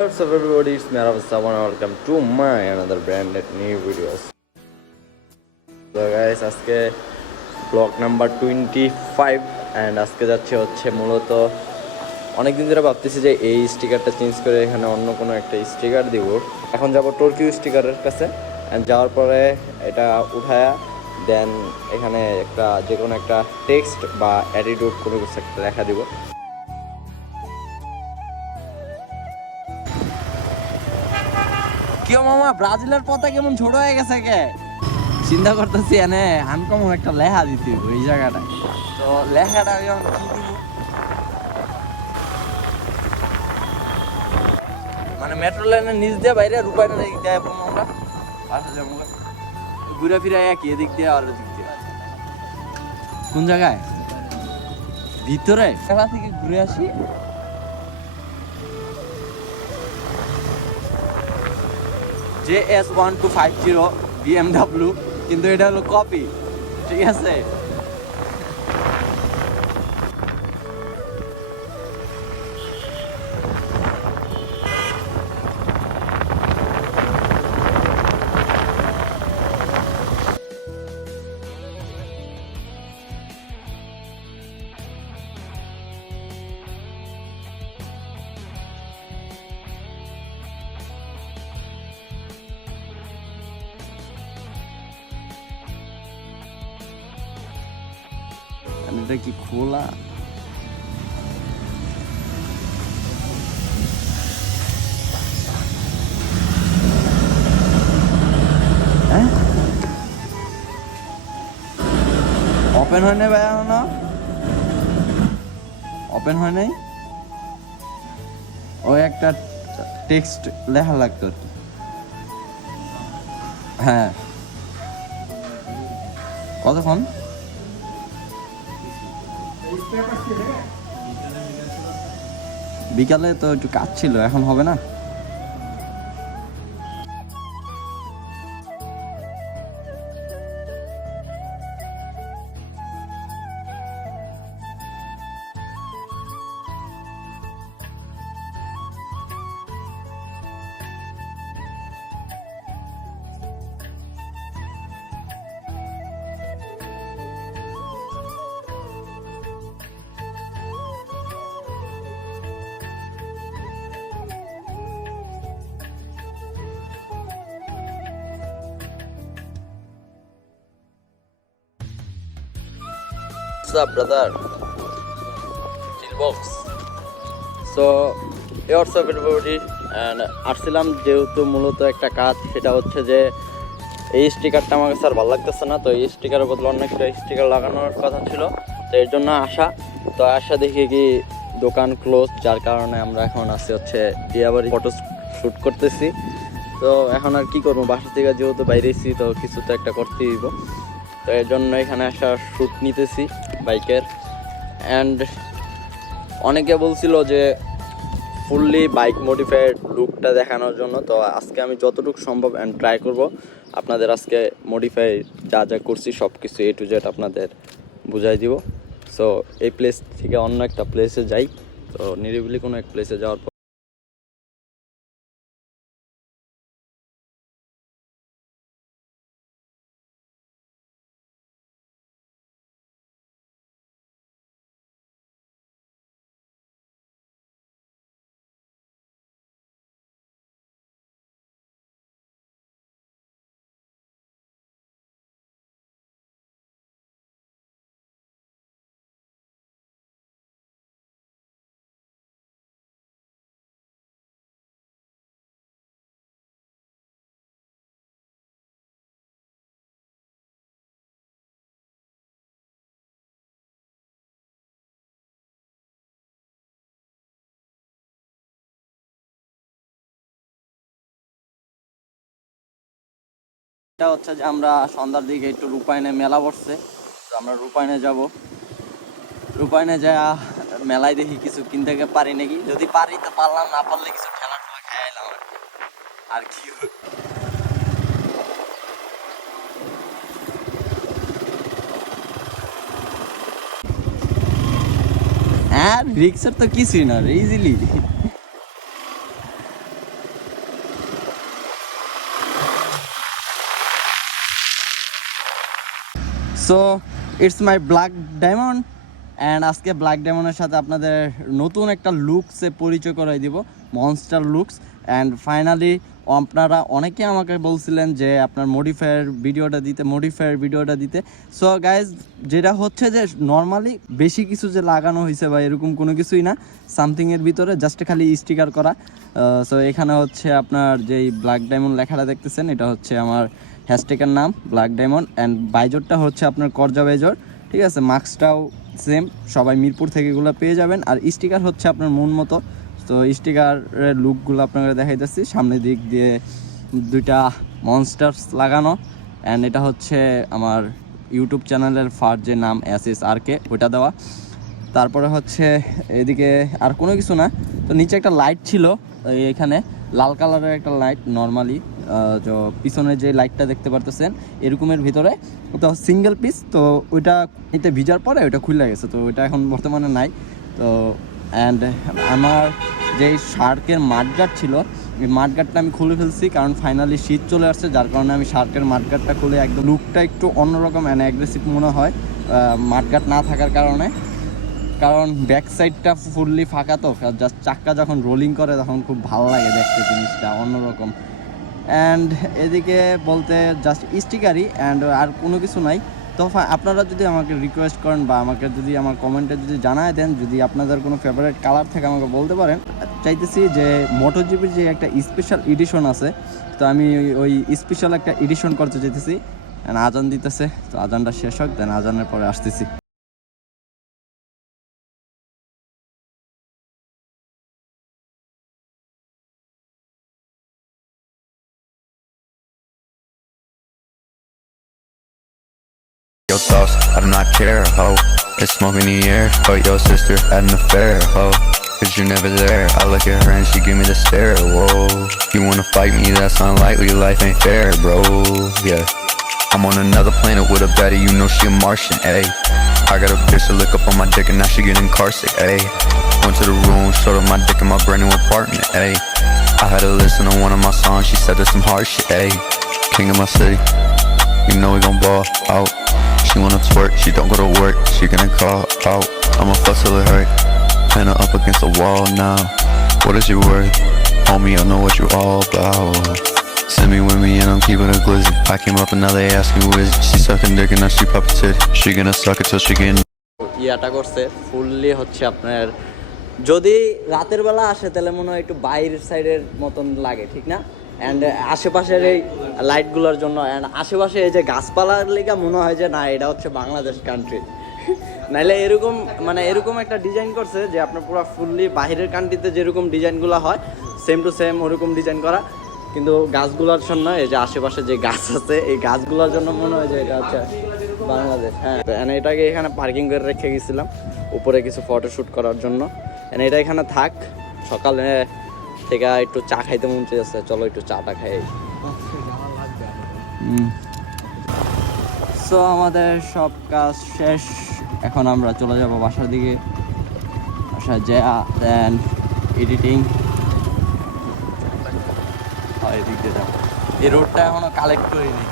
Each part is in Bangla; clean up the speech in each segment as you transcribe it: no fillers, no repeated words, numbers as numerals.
What's up everybody, it's Mera Vasavan and welcome to my another brand new videos. So guys, আজকে ব্লগ নাম্বার 25 and আজকে যাচ্ছে হচ্ছে মূলত অনেকদিন ধরে ভাবতেছি যে এই স্টিকারটা চেঞ্জ করে এখানে অন্য কোনো একটা স্টিকার দিব। এখন যাব টোকিও স্টিকারের কাছে and যাওয়ার পরে এটা উঠায়া দেন এখানে একটা যে কোনো একটা টেক্সট বা অ্যাটিটিউড কোনো কিছু একটা লেখা দিব। কেউ মামা ব্রাজিলের পতা কেমন ছোট হয়ে গেছে কে চিন্তা করতেছি এনে আনকমন একটা লেখা দিতে ওই জায়গাটায়। তো লেখাটা এখন কি দিব, মানে মেট্রো লাইনের নিচ দিয়ে বাইরে রূপায়ণের দিক দিয়ে আমরা পাশে যাবো, ঘুরে ফিরে একই এদিক দিয়ে আর দিক দিয়ে। কোন জায়গায় ভিতরে খেলা থেকে ঘুরে আসি। JS1250 BMW, কিন্তু এটা হলো কপি, ঠিক আছে। এটা কি খোলা? ওপেন হয় নাই ভাই, এখনো ওপেন হয় নাই। ওই একটা টেক্সট লেখা লাগতো। হ্যাঁ, কতক্ষণ? বিকালে তো একটু কাজ ছিল, এখন হবে না। What's up brother? Chill box. So what's up everybody, and আসছিলাম যেহেতু মূলত একটা কাজ, সেটা হচ্ছে যে এই স্টিকারটা আমার কাছে আর ভালো লাগতেছে না, তো এই স্টিকারের বদলে অন্য একটা স্টিকার লাগানোর কথা ছিল, তো এর জন্য আসা দেখি কি দোকান ক্লোজ, যার কারণে আমরা এখন আসি হচ্ছে বিয়াবাড়ি ফটো শ্যুট করতেছি। তো এখন আর কি করবো, বাসা থেকে যেহেতু বাইরেছি তো কিছু তো একটা করতেই দিব, তো এর জন্য এখানে আসা শ্যুট নিতেছি বাইকের। অ্যান্ড অনেকে বলছিল যে ফুললি বাইক মডিফাইড লুকটা দেখানোর জন্য, তো আজকে আমি যতটুকু সম্ভব অ্যান্ড ট্রাই করব আপনাদের আজকে মডিফাই যা যা করছি সব কিছু A to Z আপনাদের বুঝাই দিব। সো এই প্লেস থেকে অন্য একটা প্লেসে যাই, তো নিরিবিলি কোনো এক প্লেসে যাওয়ার পর এটা হচ্ছে যে আমরা সন্ধ্যার দিকে একটু রূপায়ণে মেলা বসছে, তো আমরা রূপায়ণে যাব। রূপায়ণে যা মেলায় দেখি কিছু কিনতে পারি নাকি, যদি পারি তো পারলাম, না পারলে কিছু ঠেলা ঠেলা খাইলাম আর কি। হ্যাঁ, রিক্সার তো কিছুই না, easily so it's my black diamond and আজকে ব্ল্যাক ডায়মন্ডের সাথে আপনাদের নতুন একটা লুকসে পরিচয় করাই দিব, মনস্টার লুকস। অ্যান্ড ফাইনালি আপনারা অনেকে আমাকে বলছিলেন যে আপনার মডিফায়ার ভিডিওটা দিতে। সো গাইজ, যেটা হচ্ছে যে নর্মালি বেশি কিছু যে লাগানো হয়েছে বা এরকম কোনো কিছুই না, সামথিংয়ের ভিতরে জাস্ট খালি স্টিকার করা। সো এখানে হচ্ছে আপনার যেই ব্ল্যাক ডায়মন্ড লেখাটা দেখতেছেন, এটা হচ্ছে আমার হ্যাশট্যাগের নাম ব্ল্যাক ডায়মন্ড। অ্যান্ড বাইজরটা হচ্ছে আপনার করজা বাইজর, ঠিক আছে। মার্কসটাও সেম, সবাই মিরপুর থেকে এগুলো পেয়ে যাবেন। আর স্টিকার হচ্ছে আপনার মন মতো। তো স্টিকারের লুকগুলো আপনারা দেখাইতেছি, সামনের দিক দিয়ে দুইটা মনস্টার্স লাগানো। অ্যান্ড এটা হচ্ছে আমার ইউটিউব চ্যানেলের যে নাম SSRK, ওইটা দেওয়া। তারপরে হচ্ছে এদিকে আর কোনো কিছু না। তো নিচে একটা লাইট ছিল, এখানে লাল কালারের একটা লাইট নর্মালি, পিছনে যে লাইটটা দেখতে পারতেছেন এরকমের ভিতরে, ওটা সিঙ্গেল পিস। তো ওইটা এতে ভিজার পরে ওইটা খুলে গেছে, তো ওইটা এখন বর্তমানে নাই। তো অ্যান্ড আমার যে শার্কের মাঠগার্ড ছিল, এই মাঠগার্ডটা আমি খুলে ফেলছি, কারণ ফাইনালি শীত চলে আসছে, যার কারণে আমি শার্কের মাঠগার্ডটা খুলে একদম লুকটা একটু অন্যরকম অ্যান্ড অ্যাগ্রেসিভ মনে হয় মাঠগার্ড না থাকার কারণে। কারণ ব্যাক সাইডটা ফুললি ফাঁকা, তো জাস্ট চাক্কা যখন রোলিং করে তখন খুব ভালো লাগে দেখতে, জিনিসটা অন্যরকম। অ্যান্ড এদিকে বলতে জাস্ট স্টিকারই, অ্যান্ড আর কোনো কিছু নাই। তো আপনারা যদি আমাকে রিকোয়েস্ট করেন বা আমাকে যদি আমার কমেন্টে যদি জানায় দেন, যদি আপনাদের কোনো ফেভারিট কালার থেকে আমাকে বলতে পারেন। চাইতেছি যে মোটোজিপির যে একটা স্পেশাল এডিশন আছে, তো আমি ওই স্পেশাল একটা এডিশন করতে চাইতেছি। আজান দিতেছে, তো আজানটা শেষ হোক, দেন আজানের পরে আসতেছি। Your thoughts, I do not care, ho. It's smoke in the air, but your sister had an affair, ho. Cause you're never there, I look at her and she give me the stare, whoa. You wanna fight me, that's unlikely, life ain't fair, bro, yeah. I'm on another planet with a baddie, you know she a Martian, ayy. I got a bitch to lick up on my dick and now she getting car sick, ayy. Went to the room, showed her my dick in my brand new apartment, ayy. I had to listen to one of my songs, she said there's some hard shit, ayy. King of my city, you know we gon' ball out. She wanna twerk, she don't go to work, she gonna call out. I'ma fuss till it hurt, hand her up against the wall now. What is your worth? Homie, I know what you all about. Send me with me and I'm keeping it glizzy. I came up and now they ask me who is it. She sucking dick and now she pop a titty. She gonna suck it till she getting. ইয়াটা করছে ফুললি হচ্ছে আপনার, যদি রাতের বেলা আসে তাহলে মনে হয় একটু বাইরের সাইডের মতন লাগে, ঠিক না? অ্যান্ড আশেপাশের এই লাইটগুলোর জন্য, অ্যান্ড আশেপাশে এই যে গাছপালার লেগে মনে হয় যে না, এটা হচ্ছে বাংলাদেশ কান্ট্রি। নাইলে এরকম মানে এরকম একটা ডিজাইন করছে যে আপনার পুরো ফুললি বাইরের কান্ট্রিতে যেরকম ডিজাইনগুলো হয় সেম টু সেম ওরকম ডিজাইন করা, কিন্তু গাছগুলোর জন্য এই যে আশেপাশে যে গাছ আছে এই গাছগুলোর জন্য মনে হয় যে এটা হচ্ছে বাংলাদেশ। হ্যাঁ, এটাকে এখানে পার্কিং করে রেখে গেছিলাম উপরে কিছু ফটোশ্যুট করার জন্য। এটা এখানে থাক, সকালে থেকে একটু চা খাইতে মন চাইছে, চলো একটু চাটা খাই। সো আমাদের সব কাজ শেষ, এখন আমরা চলে যাব বাসার দিকে। বাসায় যা দেন এডিটিং এদিক দিয়ে যাবো। এই রোডটা এখনো কালেক্ট করিনি।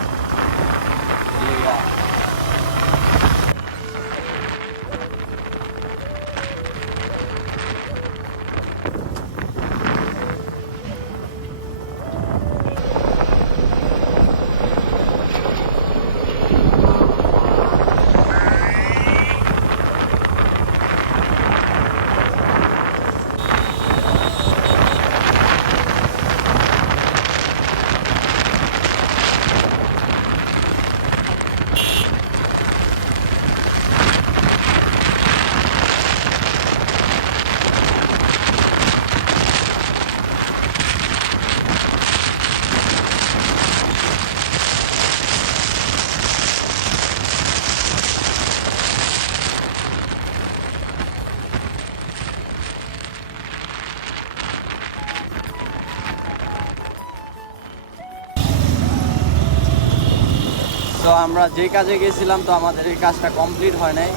তো আমরা যে কাজে গেছিলাম, তো আমাদের এই কাজটা কমপ্লিট হয় নাই,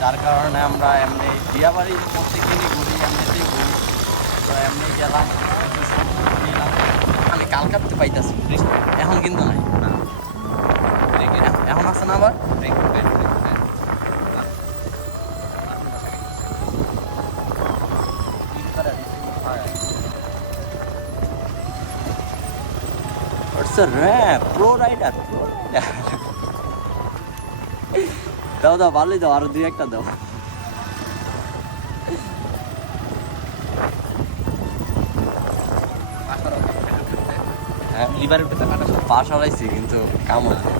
যার কারণে আমরা এমনি বিয়াবাড়ি প্রত্যেকদিনই ঘুরি, এমনিতেই ঘুরি। তো এমনি গেলাম, আমি কাল কাটতে পাইতেছি, এখন কিন্তু নাই, এখন আছে না আবার? It's a rap, pro rider, pro rider. দাও দাও, ভালোই দাও, আরো দুই একটা দাও। হ্যাঁ, লিভার উঠে কাটা পা সরাইছি কিন্তু কাম হচ্ছে।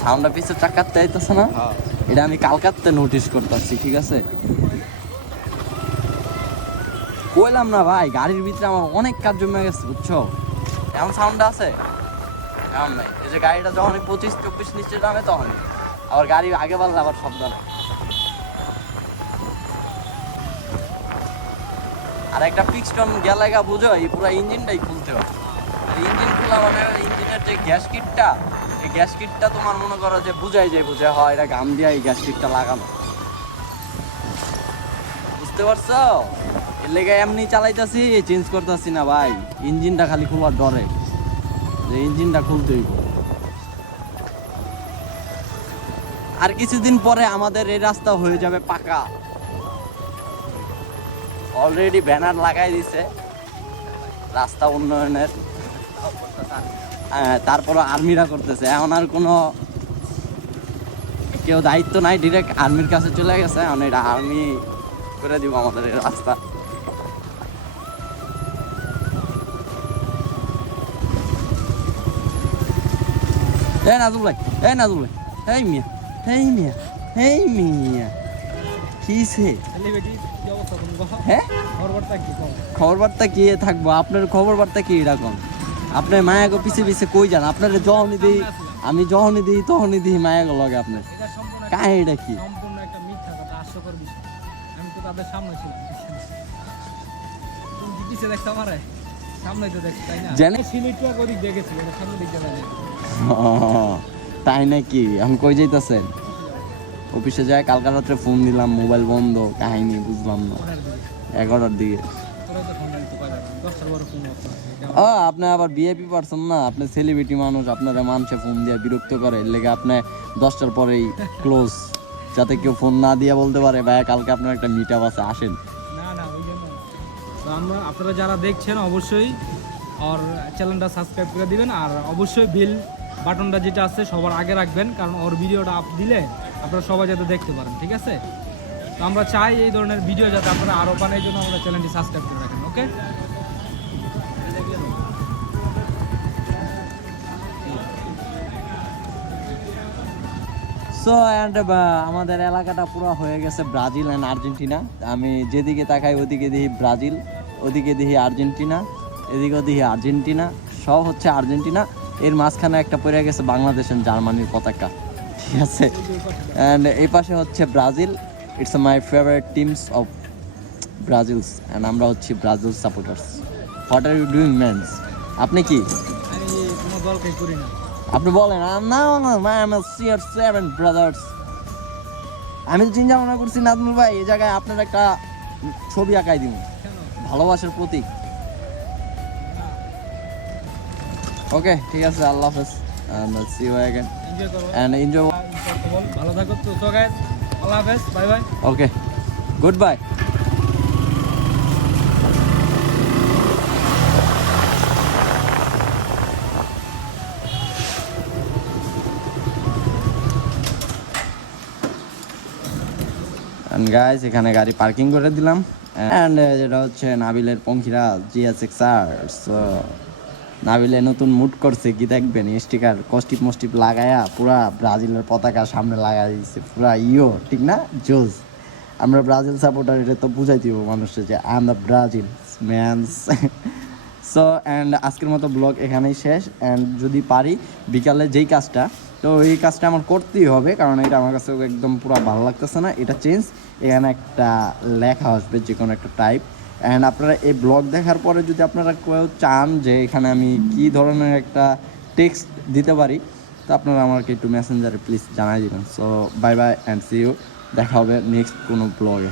সাউন্ডটা পিছু চাকাতে আইতেছে না, এটা আমি কালকাতে নোটিস করতেছি, ঠিক আছে? কইলাম না ভাই, গাড়ির ভিতরে আমার অনেক কাজ জমে গেছে, বুঝছো? এমন সাউন্ডটা আছে, এমন নাই। এই যে গাড়িটা যখন 25-24 নিচে নামে তখন আবার গাড়ি আগে বাড়লে আবার শব্দ নাই। আর একটা পিস্টন গেলাগা বুঝো, এই পুরো ইঞ্জিনটাই খুলতে হবে। ইঞ্জিন খোলা মানে ইঞ্জিনের যে গ্যাস কিটটা, এই গ্যাস কিটটা তোমার মনে করো যে বুঝাই যায়, বুঝে হয় এটা গাম দিয়ে এই গ্যাস কিটটা লাগানো, বুঝতে পারছো? এর লেগে এমনি চালাইতেছি, চেঞ্জ করতেছি না ভাই, ইঞ্জিনটা খালি খোলার ডরে, যে ইঞ্জিনটা খুলতেই। আর কিছুদিন পরে আমাদের এই রাস্তা হয়ে যাবে পাকা, অলরেডি ব্যানার লাগাই দিছে রাস্তা উন্নয়নের। তারপরে আর্মিরা করতেছে, এখন আর কোনো কেউ দায়িত্ব নাই, ডিরেক্ট আর্মির কাছে চলে গেছে, এখন এটা আর্মি করে দিব আমাদের এই রাস্তা। এই নাজুল ভাই, এই নাজুল ভাই, এই মিয়া, এই মিয়া, এই মিয়া, কিসে? হ্যাঁ, খবর বার্তা কি থাকবো? আপনার খবর বার্তা কি এরকম? আপনার মায়াগো পিছে পিছে কই যান? আপনার যখনই দিই, আমি যখনই দিই তখনই দিই মায়াগো লগে আপনার। কাহে এটা কি? সম্পূর্ণ একটা মিথ্যা কথা, হাস্যকর বিষয়। আমি তো তাদের সামনে ছিলাম, তুমি কি পিছে দেখতে পারে? সামনে তো দেখছি, তাই না? জানে সিলেটটা করি দেখেছি, ওটা সামনে দিকে জানি। তাই নাকি? আমি কই যাইতাছেন? অফিসে যায়, কালকা রাত্রে ফোন দিলাম, মোবাইল বন্ধ, কাহিনী বুঝলাম না। 11টার দিকে। ও, আপনি আবার ভিআইপি পারসন না, আপনি সেলিব্রিটি মানুষ, আপনারা মানুষে ফোন দিয়ে বিরক্ত করে, এর লেগে আপনি 10টার পরেই ক্লোজ, যাতে কেউ ফোন না দিয়ে বলতে পারে ভাইয়া কালকে আপনার একটা মিট আপ আছে, আসেন। না না, ওই জন্য তো আমরা, আপনারা যারা দেখছেন অবশ্যই আর চ্যানেলটা সাবস্ক্রাইব করে দিবেন, আর অবশ্যই বেল বাটনটা যেটা আছে সবার আগে রাখবেন, কারণ ওর ভিডিওটা আপ দিলে আপনারা সবাই যাতে দেখতে পারেন, ঠিক আছে? তো আমরা চাই এই ধরনের ভিডিও যাতে আপনারা আরও পান, এই জন্য আমরা চ্যানেলটি সাবস্ক্রাইব করে রাখেন, ওকে? সো অ্যান্ড আমাদের এলাকাটা পুরো হয়ে গেছে ব্রাজিল অ্যান্ড আর্জেন্টিনা। আমি যেদিকে তাকাই ওদিকে দেখি ব্রাজিল, ওদিকে দেখি আর্জেন্টিনা, এদিকেও দেখি আর্জেন্টিনা, সব হচ্ছে আর্জেন্টিনা। এর মাঝখানে একটা পড়ে গেছে বাংলাদেশ এন্ড জার্মানির পতাকা, ঠিক আছে? অ্যান্ড এই পাশে হচ্ছে Brazil. It's my favourite teams of Brazils, and আমরা হচ্ছি Brazil supporters. What are you doing mans? আপনি কি? আমি কোনো দলকে করি না। আপনি বলেন CR7 ব্রাদার্স। আমি তো চিন্তা ভাবনা করছি নাজমুল ভাই, এই জায়গায় আপনার একটা ছবি আঁকাই দিব, ভালোবাসার প্রতীক। ওকে, ঠিক আছে, আল্লাহ হাফেজ, and see you again enjoy করো and enjoy. ভালো থাকো। তো গাইস, আল্লাহ হাফেজ, bye bye. Okay, goodbye. And guys, এখানে গাড়ি পার্কিং করে দিলাম, and যেটা হচ্ছে নাবিলের পঙ্খিরাজ GSX-R। সো নাবিলে নতুন মুড করছে, কি দেখবেন, স্টিকার কস্টিপ মস্টিপ লাগায়া পুরা ব্রাজিলের পতাকা সামনে লাগাই দিচ্ছে, পুরা ঠিক না, জোস। আমরা ব্রাজিল সাপোর্টার, এটা তো বুঝাই দিব মানুষের যে I am the Brazil man's. So and আজকের মতো ব্লগ এখানেই শেষ। অ্যান্ড যদি পারি বিকালে যেই কাজটা, তো এই কাজটা আমার করতেই হবে, কারণ এটা আমার কাছে একদম পুরো ভালো লাগতেছে না, এটা চেঞ্জ। এখানে একটা লেখা আসবে, যে কোনো একটা টাইপ। অ্যান্ড আপনারা এই ব্লগ দেখার পরে যদি আপনারা কেউ চান যে এখানে আমি কী ধরনের একটা টেক্সট দিতে পারি, তো আপনারা আমাকে একটু মেসেঞ্জারে প্লিজ জানাই দিবেন। So bye bye and see you, দেখা হবে নেক্সট কোনো ব্লগে।